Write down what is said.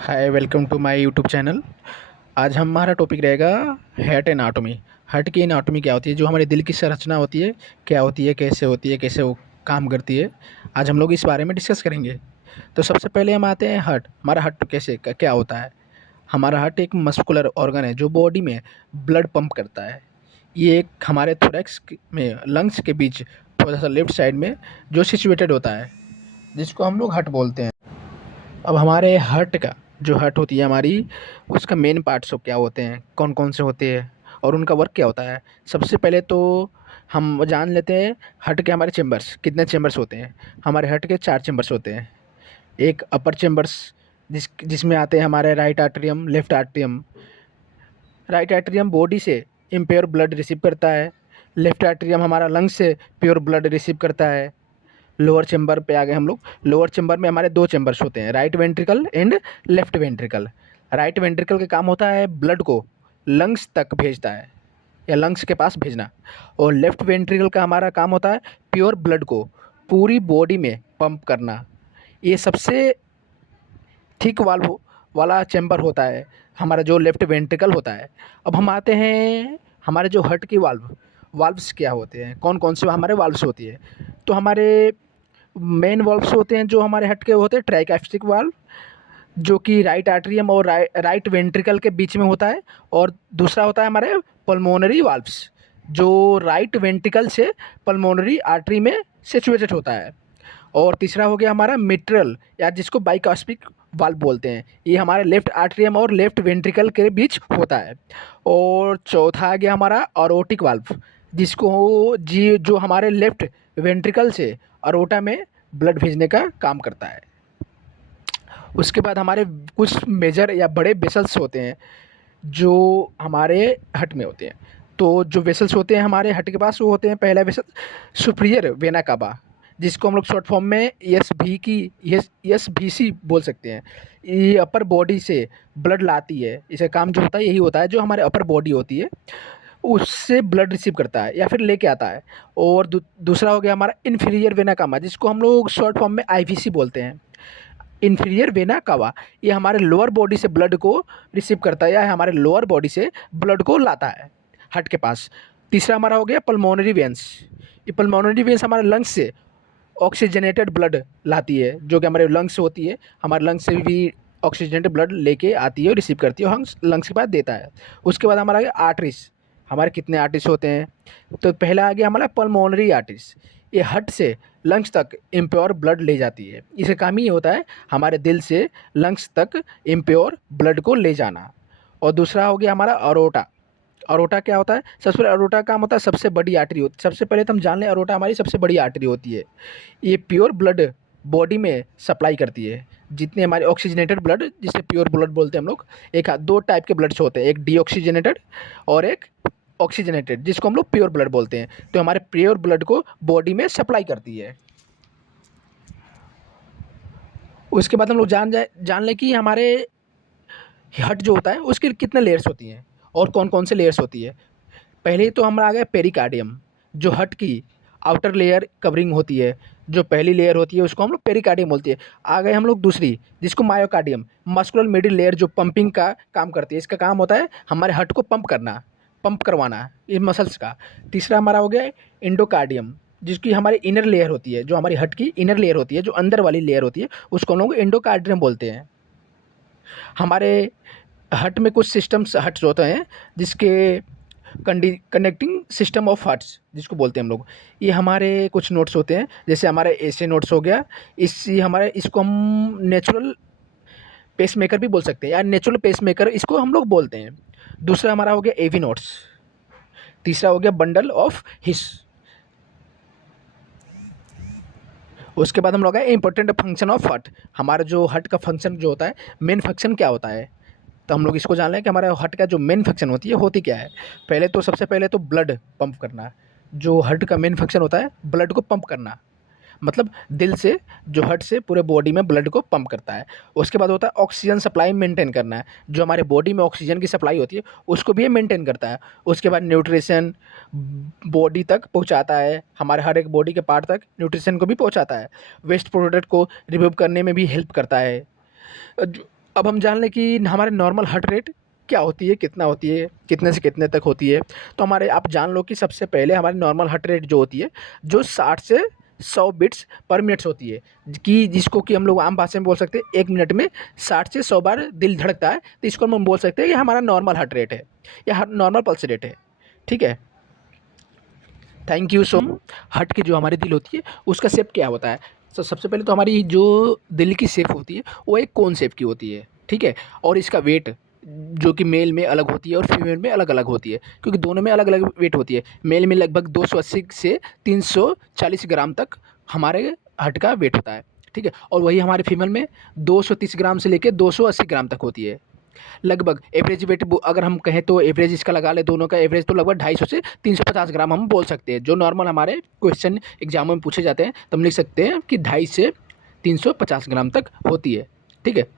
Hi, welcome to my YouTube channel. आज हमारा topic रहेगा हार्ट एनाटॉमी। हार्ट की एनाटॉमी क्या होती है, जो हमारे दिल की संरचना होती है, क्या होती है, कैसे वो काम करती है। आज हम लोग इस बारे में डिस्कस करेंगे। तो सबसे पहले हम आते हैं हार्ट। हमारा हार्ट कैसे क्या होता है। हमारा हार्ट एक मस्कुलर ऑर्गन है जो बॉडी में ब्लड पंप करता है। ये एक हमारे थोरैक्स में लंग्स के बीच थोड़ा सा लेफ्ट साइड में जो सिचुएटेड होता है, जिसको हम लोग हार्ट बोलते हैं। अब हमारे हार्ट का जो हार्ट होती है हमारी, उसका मेन पार्ट्स क्या होते हैं, कौन कौन से होते हैं और उनका वर्क क्या होता है। सबसे पहले तो हम जान लेते हैं हार्ट के हमारे चेम्बर्स कितने चेम्बर्स होते हैं। हमारे हार्ट के 4 चेम्बर्स होते हैं। एक अपर चेम्बर्स जिसमें आते हैं हमारे right atrium, left atrium. Right atrium body से इम्प्योर ब्लड रिसीव करता है। लेफ्ट आर्टरियम हमारा लंग्स से प्योर ब्लड रिसीव करता है। लोअर चेंबर पे आ गए हम लोग। लोअर चेंबर में हमारे 2 चेंबर्स होते हैं, right ventricle and left ventricle. Right ventricle का काम होता है ब्लड को लंग्स तक भेजता है या लंग्स के पास भेजना, और लेफ्ट वेंट्रिकल का हमारा काम होता है प्योर ब्लड को पूरी बॉडी में पंप करना। ये सबसे थिक वाल्व वाला चेंबर होता है हमारा जो लेफ्ट वेंट्रिकल होता है। अब हम आते हैं हमारे जो हार्ट की वाल्व्स क्या होते हैं, कौन कौन से हमारे वाल्व्स होती है। तो हमारे मेन वाल्व्स होते हैं जो हमारे हार्ट के होते हैं, ट्राइकास्टिक वाल्व, जो कि राइट आर्टरियम और राइट वेंट्रिकल के बीच में होता है। और दूसरा होता है हमारे पल्मोनरी वाल्व्स, जो राइट वेंट्रिकल से पल्मोनरी आर्टरी में सिचुएटेड होता है। और तीसरा हो गया हमारा मिट्रल, या जिसको बाइकास्पिक वाल्व बोलते हैं, ये हमारे लेफ्ट आर्टरियम और लेफ्ट वेंट्रिकल के बीच होता है। और चौथा आ गया हमारा ऑरोटिक वाल्व, जिसको जी जो हमारे लेफ्ट वेंट्रिकल से अरोटा में ब्लड भेजने का काम करता है। उसके बाद हमारे कुछ मेजर या बड़े वेसल्स होते हैं जो हमारे हार्ट में होते हैं। तो जो वेसल्स होते हैं हमारे हार्ट के पास, वो होते हैं, पहला वेसल सुपीरियर वेना कावा, जिसको हम लोग शॉर्ट फॉर्म में एस भी सी बोल सकते हैं। ये अपर बॉडी से ब्लड लाती है। इसका काम जो होता है यही होता है, जो हमारे अपर बॉडी होती है उससे ब्लड रिसीव करता है या फिर लेके आता है। और दूसरा हो गया हमारा इन्फीरियर वेना कावा, जिसको हम लोग शॉर्ट फॉर्म में आईवीसी बोलते हैं। इन्फीरियर वेना कावा ये हमारे लोअर बॉडी से ब्लड को रिसीव करता है या हमारे लोअर बॉडी से ब्लड को लाता है हार्ट के पास। तीसरा हमारा हो गया पल्मोनरी वेंस। ये पल्मोनरी वेंस हमारे लंग्स से ऑक्सीजनेटेड ब्लड लाती है, जो कि हमारे लंग्स से होती है। हमारे लंग्स से भी ऑक्सीजनेटेड ब्लड लेके आती है और रिसीव करती है और हम लंग्स के पास देता है। उसके बाद हमारा आ गया आर्टरीज। हमारे कितने आर्टरीज होते हैं, तो पहला आ गया हमारा पल्मोनरी आर्टरीज। ये हार्ट से लंग्स तक इम्प्योर ब्लड ले जाती है। इसका काम ही होता है हमारे दिल से लंग्स तक इम्प्योर ब्लड को ले जाना। और दूसरा हो गया हमारा अरोटा। अरोटा क्या होता है, सबसे पहले अरोटा का काम होता है सबसे बड़ी आर्टरी होती है। सबसे पहले तो हम जान लें अरोटा हमारी सबसे बड़ी आर्टरी होती है। ये प्योर ब्लड बॉडी में सप्लाई करती है। जितने हमारे ऑक्सीजनेटेड ब्लड, जिसे प्योर ब्लड बोलते हैं हम लोग, एक 2 टाइप के ब्लड्स होते हैं, एक डीऑक्सीजनेटेड और एक ऑक्सीजनेटेड, जिसको हम लोग प्योर ब्लड बोलते हैं। तो हमारे प्योर ब्लड को बॉडी में सप्लाई करती है। उसके बाद हम लोग जान लें कि हमारे हार्ट जो होता है उसके कितने लेयर्स होती हैं और कौन कौन से लेयर्स होती है। पहले तो हमारा आ गया पेरिकार्डियम, जो हार्ट की आउटर लेयर कवरिंग होती है। जो पहली लेयर होती है उसको हम लोग पेरिकार्डियम बोलते हैं। आ गए हम लोग दूसरी, जिसको मायोकार्डियम, मस्कुलर मिडिल लेयर, जो पंपिंग का काम करती है। इसका काम होता है हमारे हार्ट को पंप करना, पंप करवाना ये मसल्स का। तीसरा हमारा हो गया एंडोकार्डियम, जिसकी हमारी इनर लेयर होती है, जो हमारी हार्ट की इनर लेयर होती है, जो अंदर वाली लेयर होती है, उसको हम लोग एंडोकार्डियम बोलते हैं। हमारे हार्ट में कुछ सिस्टम्स हार्ट्स होते हैं, जिसके कनेक्टिंग सिस्टम ऑफ हार्ट्स जिसको बोलते हैं हम लोग। ये हमारे कुछ नोट्स होते हैं, जैसे हमारे ऐसे नोट्स हो गया। ये हमारे इसको हम नेचुरल पेसमेकर भी बोल सकते हैं, या नेचुरल पेसमेकर इसको हम लोग बोलते हैं। दूसरा हमारा हो गया एवी नोट्स। तीसरा हो गया बंडल ऑफ हिस। उसके बाद हम लोग है इंपॉर्टेंट फंक्शन ऑफ हार्ट। हमारा जो हार्ट का फंक्शन जो होता है, मेन फंक्शन क्या होता है, तो हम लोग इसको जान लें कि हमारे हार्ट का जो मेन फंक्शन होती क्या है। पहले तो सबसे पहले तो ब्लड पंप करना। जो हार्ट का मेन फंक्शन होता है ब्लड को पंप करना, मतलब दिल से जो हार्ट से पूरे बॉडी में ब्लड को पंप करता है। उसके बाद होता है ऑक्सीजन सप्लाई मेंटेन करना है। जो हमारे बॉडी में ऑक्सीजन की सप्लाई होती है उसको भी ये मेंटेन करता है। उसके बाद न्यूट्रिशन बॉडी तक पहुंचाता है, हमारे हर एक बॉडी के पार्ट तक न्यूट्रिशन को भी पहुंचाता है। वेस्ट प्रोडक्ट को रिमूव करने में भी हेल्प करता है। अब हम जान लें कि हमारे नॉर्मल हार्ट रेट क्या होती है, कितना होती है, कितने से कितने तक होती है। तो हमारे आप जान लो कि सबसे पहले हमारी नॉर्मल हार्ट रेट जो होती है, जो 60 से 100 बीट्स पर मिनट होती है, कि जिसको कि हम लोग आम भाषा में बोल सकते हैं 1 मिनट में 60 से 100 बार दिल धड़कता है, तो इसको हम बोल सकते हैं ये हमारा नॉर्मल हार्ट रेट है या नॉर्मल पल्स रेट है। ठीक है, thank you so much. Heart की जो हमारी दिल होती है उसका शेप क्या होता है। तो सबसे पहले तो हमारी जो दिल की शेप होती है वो एक कोन शेप की होती है। ठीक है, और इसका वेट जो कि मेल में अलग होती है और फीमेल में अलग अलग होती है, क्योंकि दोनों में अलग अलग वेट होती है। मेल में लगभग 280 से 340 ग्राम तक हमारे हार्ट का वेट होता है। ठीक है, और वही हमारे फीमेल में 230 ग्राम से लेकर 280 ग्राम तक होती है। लगभग एवरेज वेट अगर हम कहें तो एवरेज इसका लगा ले, दोनों का एवरेज तो लगभग 250 से 350 ग्राम हम बोल सकते हैं। जो नॉर्मल हमारे क्वेश्चन एग्जामों में पूछे जाते हैं तो हम लिख सकते हैं कि 250 से 350 ग्राम तक होती है। ठीक है।